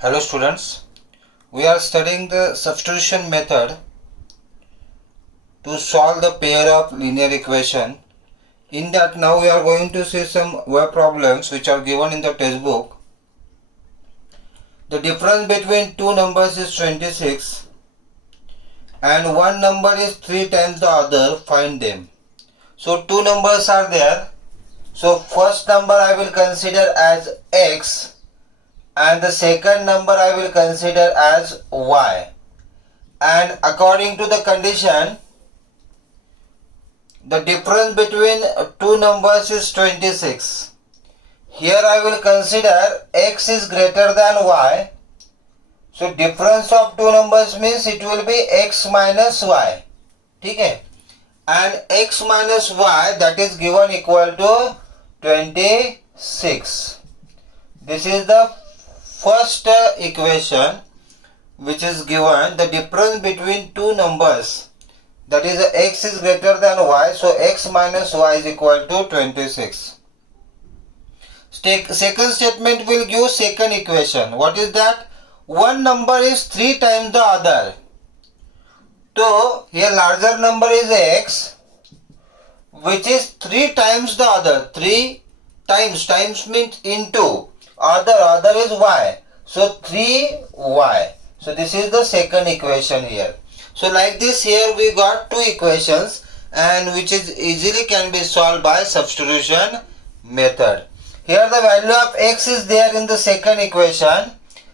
Hello students, we are studying the substitution method to solve the pair of linear equation. In that now we are going to see some word problems which are given in the textbook. The difference between two numbers is 26 and one number is 3 times the other, find them. So two numbers are there. So first number I will consider as x and the second number I will consider as y, and according to the condition the difference between two numbers is 26. Here I will consider x is greater than y, so difference of two numbers means it will be x minus y. Okay, and x minus y, that is given equal to 26. This is the first equation which is given. The difference between two numbers, that is x is greater than y, so x minus y is equal to 26. Second statement will give second equation. What is that? One number is 3 times the other. So here larger number is x, which is 3 times the other. 3 times means into. Other is y, so 3y. So this is the second equation here. So like this, here we got two equations and which is easily can be solved by substitution method. Here the value of x is there in the second equation,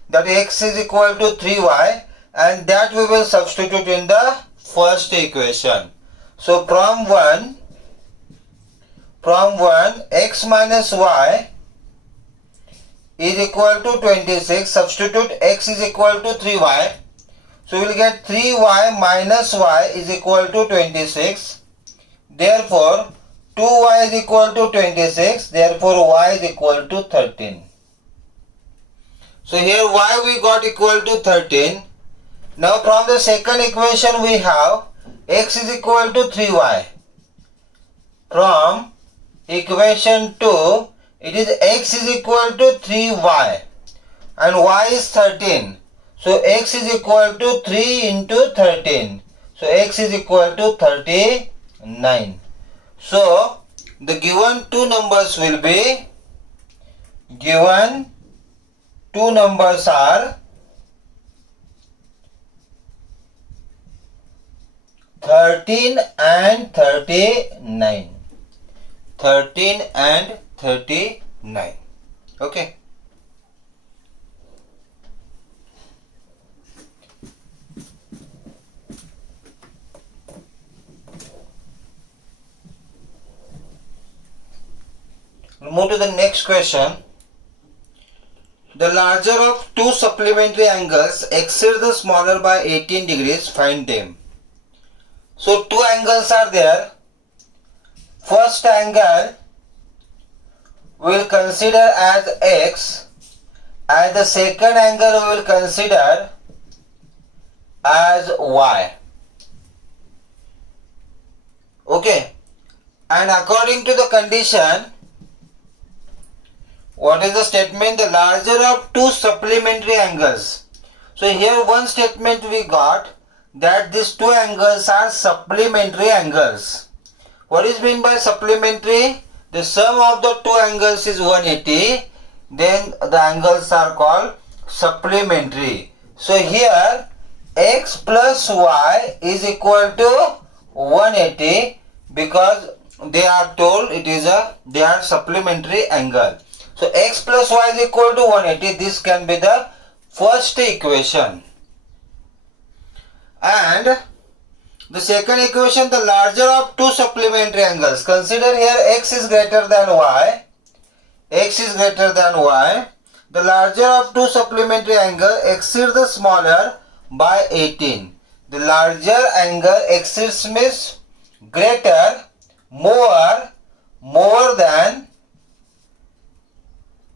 that x is equal to 3y, and that we will substitute in the first equation. So from 1 x minus y is equal to 26. Substitute x is equal to 3y. So we will get 3y minus y is equal to 26. Therefore 2y is equal to 26. Therefore y is equal to 13. So here y we got equal to 13. Now from the second equation we have x is equal to 3y. From equation 2, it is x is equal to 3y and y is 13. So x is equal to 3 into 13. So x is equal to 39. So the given two numbers will be, given two numbers are 13 and 39. 13 and 39. Okay. We'll move to the next question. The larger of two supplementary angles exceed the smaller by 18 degrees. Find them. So two angles are there. First angle we will consider as x and the second angle we will consider as y. Okay, and according to the condition, what is the statement? The larger of two supplementary angles. So here one statement we got, that these two angles are supplementary angles. What is meant by supplementary? The sum of the two angles is 180, then the angles are called supplementary. So here x plus y is equal to 180 because they are told they are supplementary angle. So x plus y is equal to 180. This can be the first equation. And the second equation, the larger of two supplementary angles. Consider here x is greater than y. X is greater than y. The larger of two supplementary angle exceeds the smaller by 18. The larger angle exceeds means greater, more than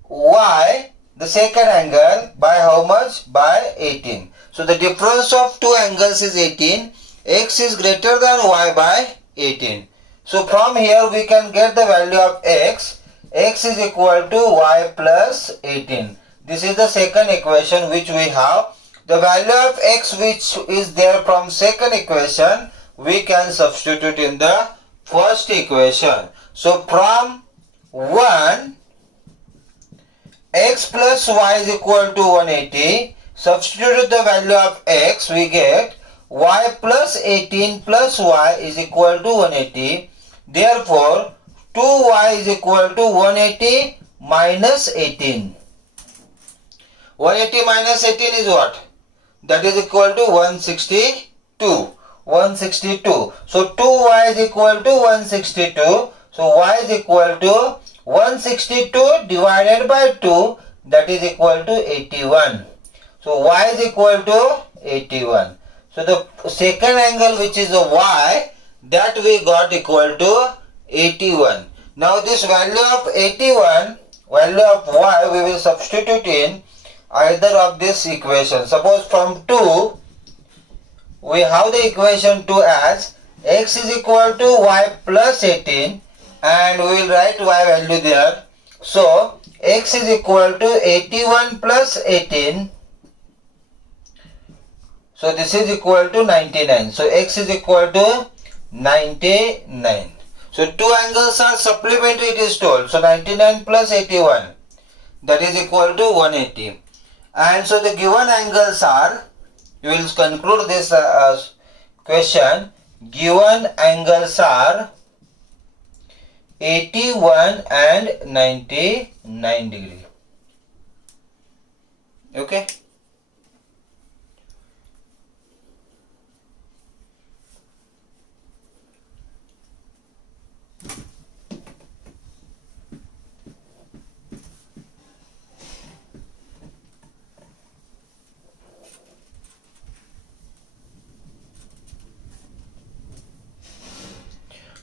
y, the second angle, by how much? By 18. So the difference of two angles is 18. X is greater than y by 18. So from here we can get the value of x. X is equal to y plus 18. This is the second equation which we have. The value of x which is there from second equation, we can substitute in the first equation. So from 1, x plus y is equal to 180. Substitute the value of x, we get y plus 18 plus y is equal to 180. Therefore, 2y is equal to 180 minus 18. 180 minus 18 is what? That is equal to 162. 162. So 2y is equal to 162. So y is equal to 162 divided by 2, that is equal to 81. So y is equal to 81. So the second angle, which is a y, that we got equal to 81. Now this value of 81, value of y, we will substitute in either of this equation. Suppose from 2, we have the equation 2 as x is equal to y plus 18, and we will write y value there. So x is equal to 81 plus 18. So this is equal to 99. So x is equal to 99. So two angles are supplementary, it is told. So 99 plus 81, that is equal to 180. And so the given angles are, you will conclude this question, given angles are 81 and 99 degree. Okay.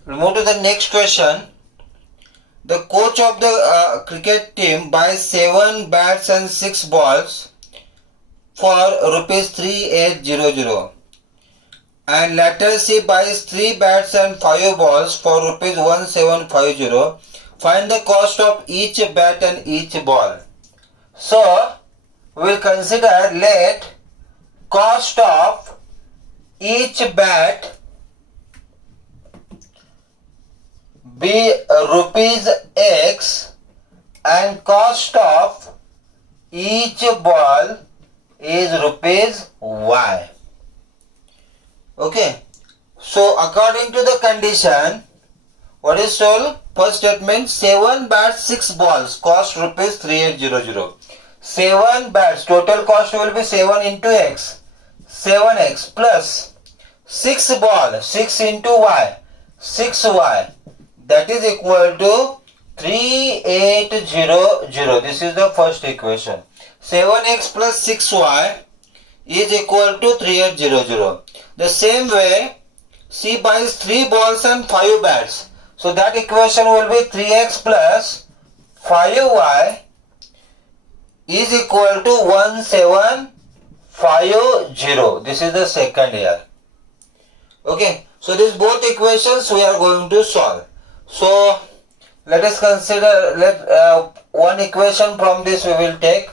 We'll move to the next question. The coach of the cricket team buys 7 bats and 6 balls for rupees 3800, and later she buys 3 bats and 5 balls for rupees 1750. Find the cost of each bat and each ball. So we will consider, let cost of each bat be rupees x and cost of each ball is rupees y. Okay. So according to the condition, what is told? First statement, 7 bats, 6 balls, cost rupees 3800. 7 bats, total cost will be 7 into x, 7x plus 6 ball, 6 into y, 6y, that is equal to 3800. This is the first equation. 7x plus 6y is equal to 3800. The same way, she buys 3 balls and 5 bats. So that equation will be 3x plus 5y is equal to 1750. This is the second here. Okay. So these both equations we are going to solve. So let us consider, one equation from this we will take.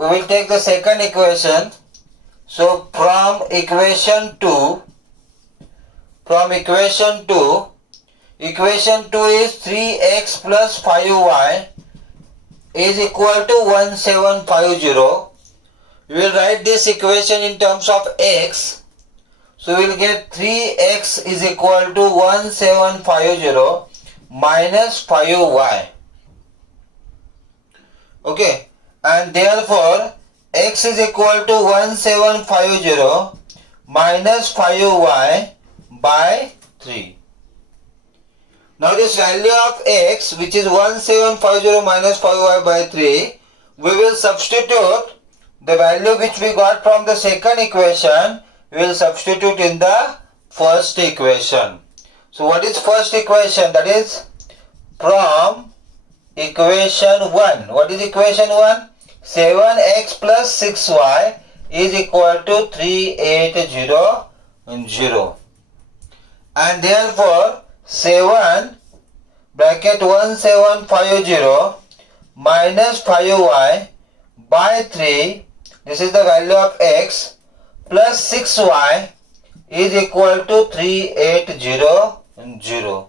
We will take the second equation. So from equation 2 equation 2 is 3x plus 5y is equal to 1750. We will write this equation in terms of x. So we will get 3x is equal to 1750 minus 5y. Okay. And therefore, x is equal to 1750 minus 5y by 3. Now this value of x, which is 1750 minus 5y by 3, we will substitute the value which we got from the second equation. We will substitute in the first equation. So what is first equation? That is from equation 1. What is equation 1? 7x plus 6y is equal to 3800. And therefore 7 bracket 1750 minus 5y by 3, this is the value of x, plus 6y is equal to 3800.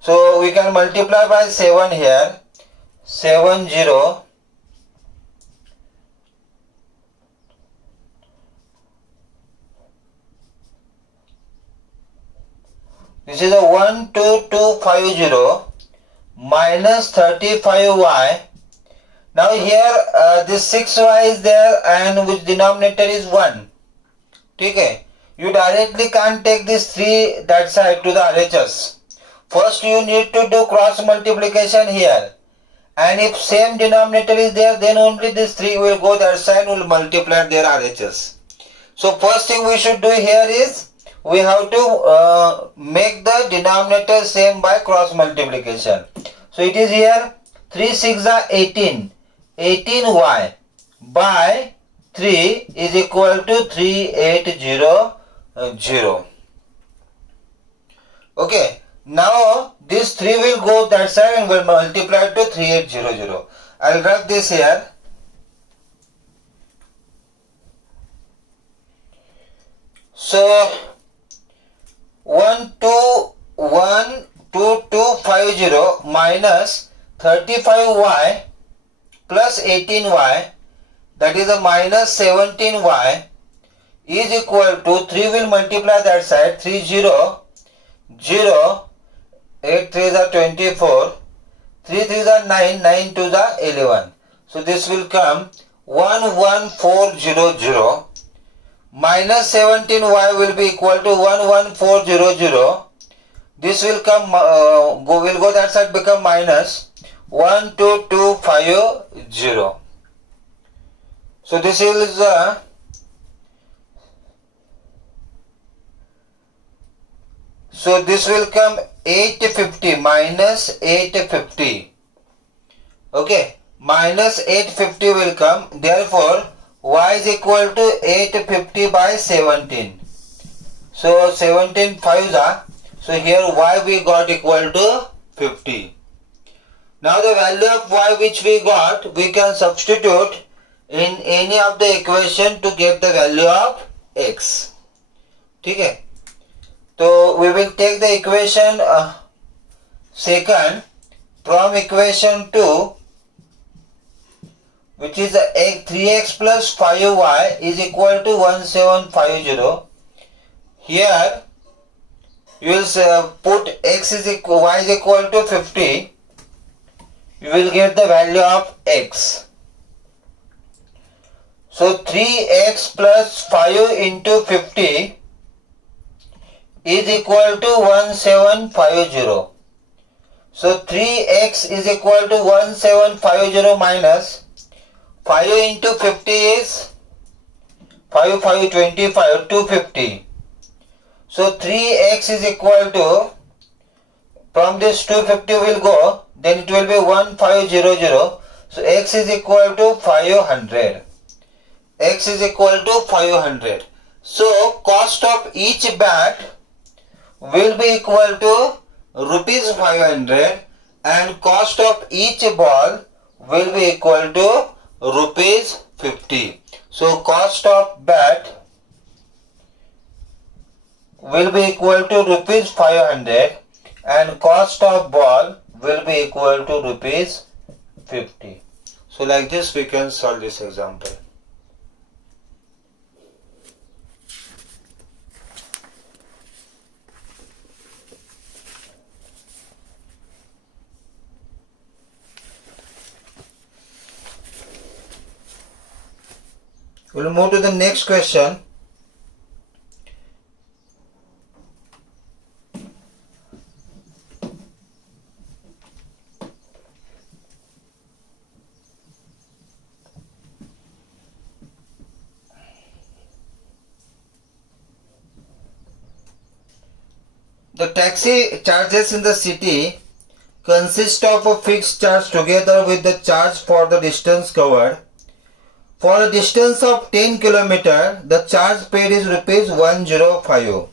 So we can multiply by 7 here. 70. This is a 12250 minus 35y. Now here this 6y is there and which denominator is 1. Okay. You directly can't take this 3 that side to the RHS. First you need to do cross multiplication here. And if same denominator is there, then only this 3 will go that side, will multiply their RHS. So first thing we should do here is, we have to make the denominator same by cross multiplication. So it is here 3 6 are 18. 18y by 3 is equal to 3800. Okay. Now this 3 will go that side and will multiply to 3800. I will write this here. So 12250 minus 35y plus 18y, that is a minus 17y, is equal to 3 will multiply that side, 300, 8 3s are 24, 3 3s are 9, 9 2s are 11. So this will come 11400 minus 17y will be equal to 11400. This will come will go that side, become minus 12250. So this is so this will come 850 minus 850. Okay, minus 850 will come. Therefore y is equal to 850 by 17. So 17 5s are. So here y we got equal to 50. Now the value of y which we got, we can substitute in any of the equation to get the value of x. Okay. So we will take the equation second. From equation 2, which is 3x plus 5y is equal to 1750. Here you will put x is equal, y is equal to 50. You will get the value of x. So 3x plus 5 into 50 is equal to 1750. So 3x is equal to 1750 minus 5 into 50 is 5 5 25 250. So 3x is equal to, from this 250 will go, then it will be 1500. So x is equal to 500. X is equal to 500. So cost of each bat will be equal to rupees 500 and cost of each ball will be equal to rupees 50. So cost of bat will be equal to rupees 500 and cost of ball will be equal to rupees 50. So like this we can solve this example. We'll move to the next question. The taxi charges in the city consist of a fixed charge together with the charge for the distance covered. For a distance of 10 km, the charge paid is rupees 105.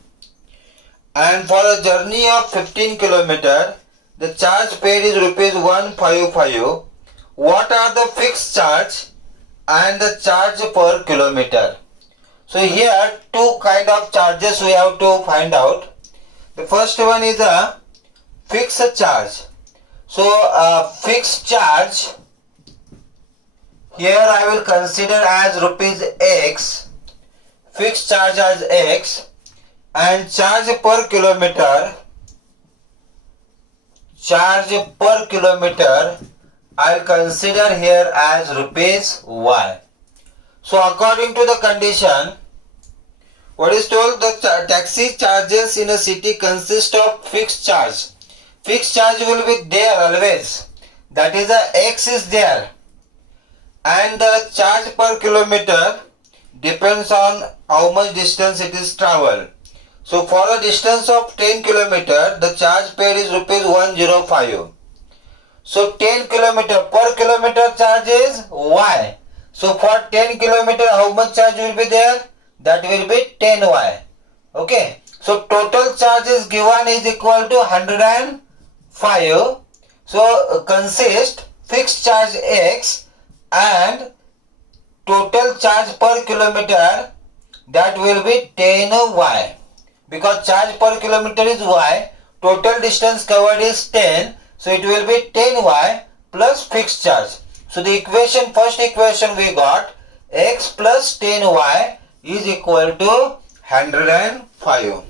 And for a journey of 15 km, the charge paid is rupees 155. what are the fixed charge and the charge per kilometer. So here two kind of charges we have to find out. The first one is a fixed charge. So fixed charge here I will consider as rupees X, fixed charge as X, and charge per kilometer I'll consider here as rupees Y. So according to the condition, what is told, the taxi charges in a city consist of fixed charge. Fixed charge will be there always, that is the X is there, and the charge per kilometer depends on how much distance it is traveled. So for a distance of 10 km, the charge paid is rupees 105. So 10 km per kilometer charge is Y. So for 10 km how much charge will be there? That will be 10Y. Okay. So total charge is given is equal to 105. So consist fixed charge X and total charge per kilometer, that will be 10Y. Because charge per kilometer is Y, total distance covered is 10, so it will be 10Y plus fixed charge. So the equation, first equation we got, X plus 10Y is equal to 105.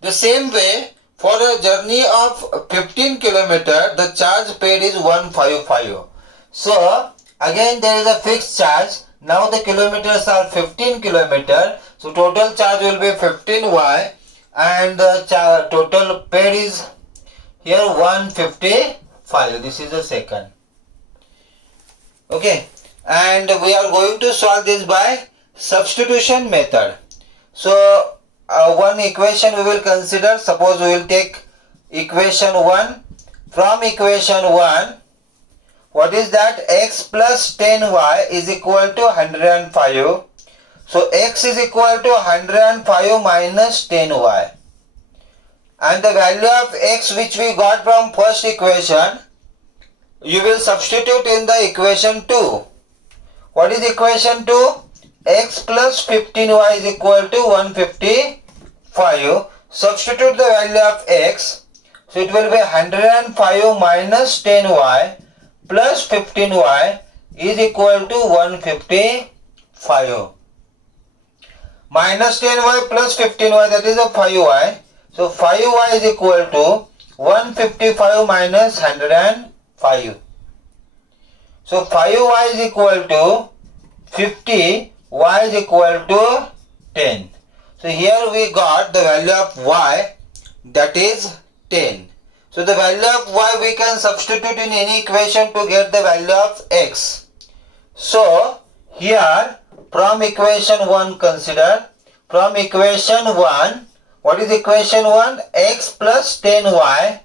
The same way, for a journey of 15 km, the charge paid is 155. So again there is a fixed charge. Now the kilometers are 15 km. So total charge will be 15Y and the total paid is here 155. This is the second. Okay. And we are going to solve this by substitution method. So one equation we will consider. Suppose we will take equation 1. From equation 1, what is that? X plus 10Y is equal to 105. So X is equal to 105 minus 10Y. And the value of X which we got from first equation, you will substitute in the equation 2. What is equation 2? X plus 15Y is equal to 155. Substitute the value of X. So it will be 105 minus 10Y plus 15Y is equal to 155. Minus 10Y plus 15Y, that is a 5Y. So 5Y is equal to 155 minus 105. So 5Y is equal to 50, Y is equal to 10. So here we got the value of Y, that is 10. So the value of Y we can substitute in any equation to get the value of X. So here from equation 1 consider, from equation 1, what is equation 1? X plus 10Y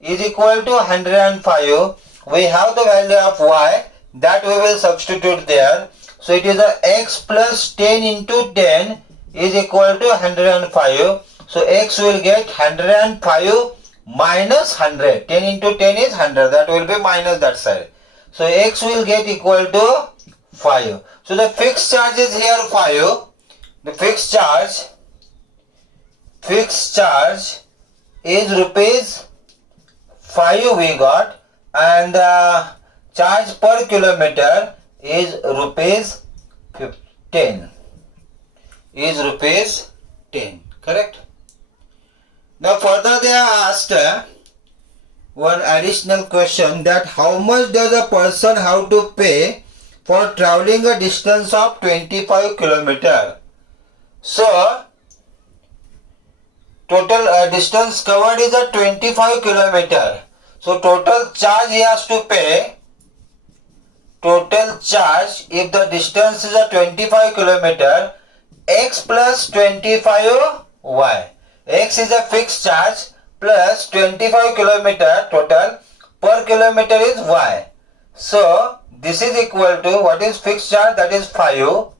is equal to 105. We have the value of Y, that we will substitute there. So it is a X plus 10 into 10 is equal to 105. So X will get 105 minus 100. 10 into 10 is 100. That will be minus that side. So X will get equal to 5. So the fixed charge is here 5. The fixed charge is rupees 5 we got, and charge per kilometer is rupees 10. Is rupees 10. Correct? Now further they are asked one additional question, that how much does a person have to pay for traveling a distance of 25 km. So total distance covered is a 25 km. So total charge he has to pay. Total charge, if the distance is a 25 km, X plus 25Y. X is a fixed charge plus 25 km total, per kilometer is Y. So this is equal to, what is fixed charge? That is 5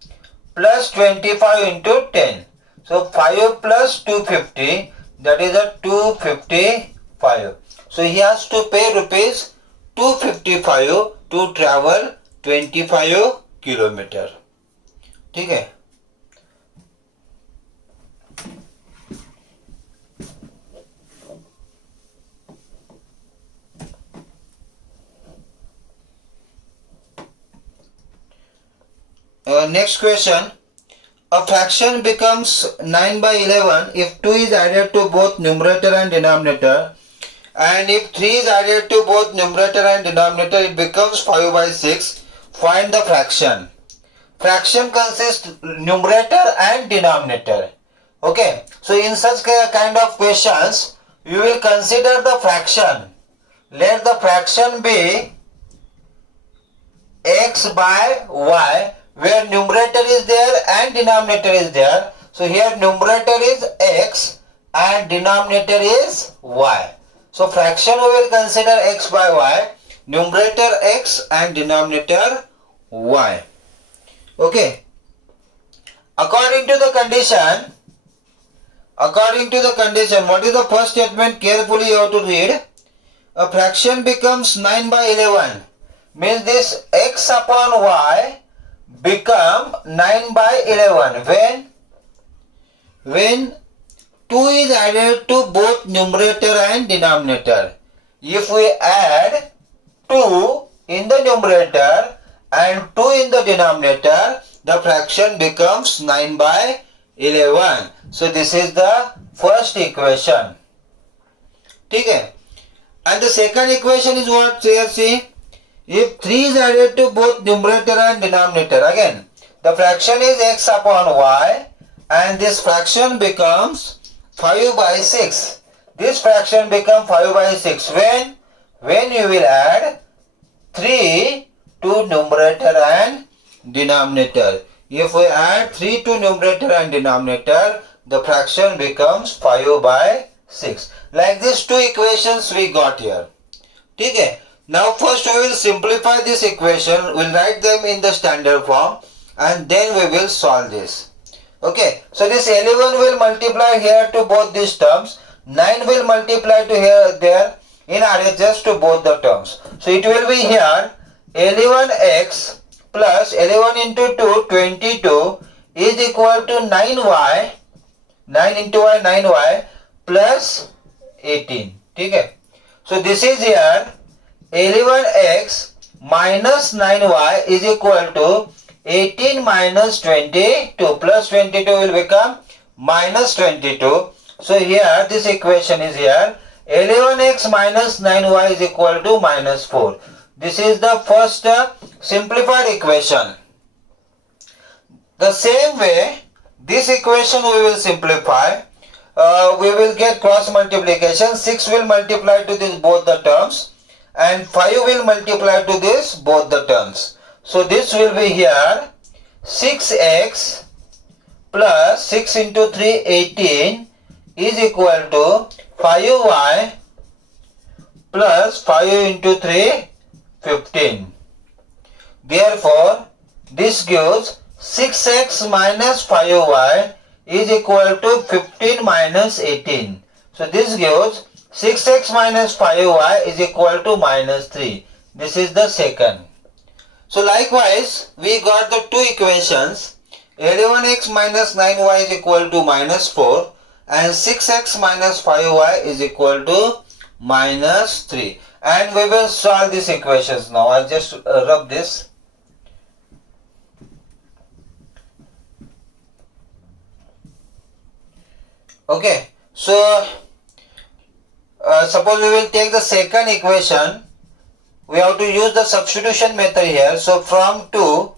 plus 25 into 10. So 5 plus 250, that is a 255. So he has to pay rupees 255 to travel 25 kilometre. ठीक है. Next question. A fraction becomes 9 by 11 if 2 is added to both numerator and denominator, and if 3 is added to both numerator and denominator it becomes 5 by 6. Find the fraction. Fraction consists numerator and denominator. Okay, so in such kind of questions you will consider the fraction. Let the fraction be x by y, where numerator is there and denominator is there. So here numerator is x and denominator is y. So fraction we will consider x by y, numerator x and denominator y. Okay. According to the condition, what is the first statement? Carefully you have to read. A fraction becomes 9 by 11. Means this x upon y become 9 by 11 when 2 is added to both numerator and denominator. If we add 2 in the numerator and 2 in the denominator, the fraction becomes 9 by 11. So this is the first equation. ठीक है. And the second equation is what? Here see. If 3 is added to both numerator and denominator, again the fraction is x upon y, and this fraction becomes 5 by 6. This fraction becomes 5 by 6 when you will add 3 to numerator and denominator. If we add 3 to numerator and denominator, the fraction becomes 5 by 6. Like these two equations we got here. ठीक है. Now first we will simplify this equation, we will write them in the standard form and then we will solve this. Okay, so this 11 will multiply here to both these terms, 9 will multiply to here there in RHS to both the terms. So it will be here 11x plus 11 into 2 22 is equal to 9y, 9 into y 9y plus 18. ठीक है. So this is here 11x minus 9y is equal to 18 minus 22, plus 22 will become minus 22. So here this equation is here 11x minus 9y is equal to minus 4. This is the first simplified equation. The same way this equation we will simplify. We will get cross multiplication. 6 will multiply to this both the terms and 5 will multiply to this both the terms. So this will be here 6x plus 6 into 3 18 is equal to 5y plus 5 into 3 15. Therefore this gives 6x minus 5y is equal to 15 minus 18. So this gives 6x minus 5y is equal to minus 3. This is the second. So likewise we got the two equations. 11x minus 9y is equal to minus 4 and 6x minus 5y is equal to minus 3. And we will solve these equations now. I'll just rub this. Okay, so suppose we will take the second equation. We have to use the substitution method here. So from 2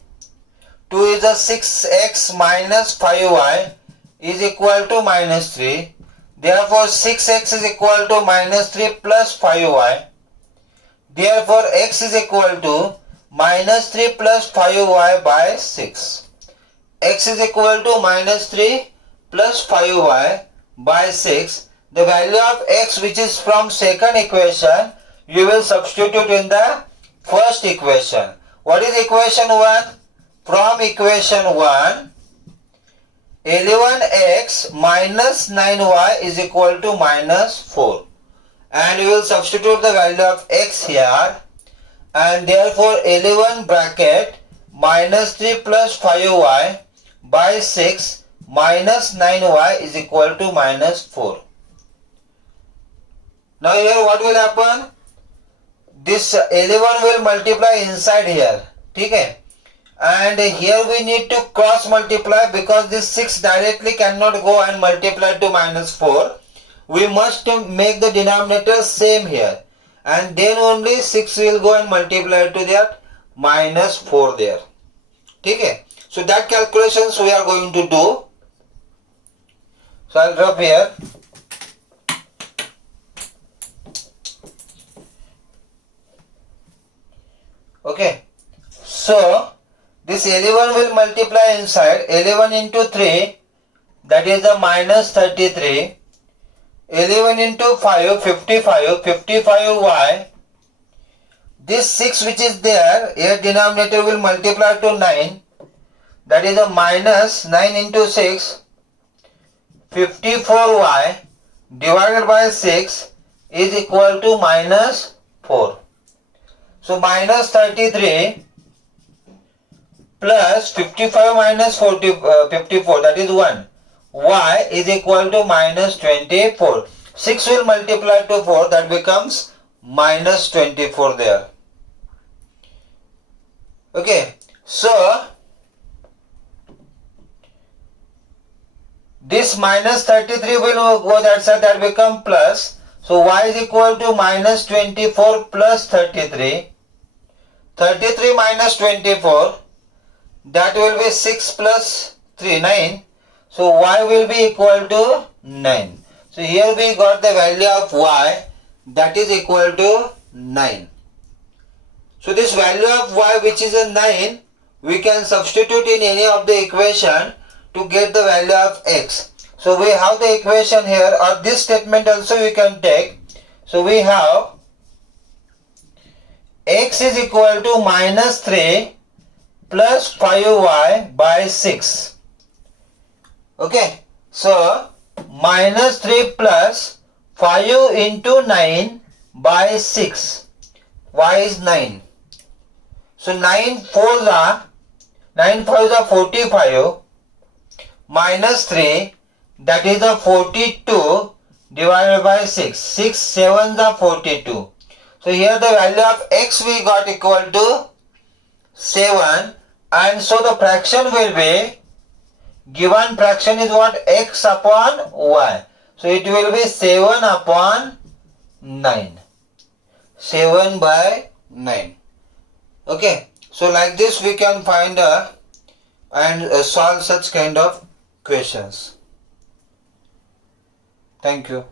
is a 6x minus 5y is equal to minus 3. Therefore 6x is equal to minus 3 plus 5y. Therefore x is equal to minus 3 plus 5y by 6. X is equal to minus 3 plus 5y by 6. The value of x, which is from second equation, you will substitute in the first equation. What is equation 1? From equation 1, 11x minus 9y is equal to minus 4. And you will substitute the value of x here. and therefore 11 bracket minus 3 plus 5y by 6 minus 9y is equal to minus 4. Now here what will happen? This 11 will multiply inside here. Okay? And here we need to cross multiply because this 6 directly cannot go and multiply to minus 4. We must make the denominator same here. And then only 6 will go and multiply to that minus 4 there. Okay? So that calculations we are going to do. So I'll drop here. Okay. So this 11 will multiply inside. 11 into 3, that is the minus 33. 11 into 5, 55, 55y. This 6 which is there, here denominator will multiply to 9. That is a minus 9 into 6, 54y divided by 6 is equal to minus 4. So minus 33 plus 55 minus 54, that is 1. Y is equal to minus 24. 6 will multiply to 4, that becomes minus 24 there. Okay, so this minus 33 will go that side, that become plus. So y is equal to minus 24 plus 33. 33 minus 24, that will be 6 plus 3, 9. So y will be equal to 9. So here we got the value of y, that is equal to 9. So this value of y, which is a 9, we can substitute in any of the equation to get the value of x. So we have the equation here, or this statement also we can take. So we have x is equal to minus 3 plus 5y by 6. Okay, so minus 3 plus 5 into 9 by 6. Y is 9. So 9 4s are 45 minus 3, that is a 42 divided by 6. 6 7s are 42. So here the value of x we got equal to 7, and so the fraction will be, given fraction is what? X upon y. So it will be 7 upon 9. 7 by 9. Okay. So like this we can find and solve such kind of questions. Thank you.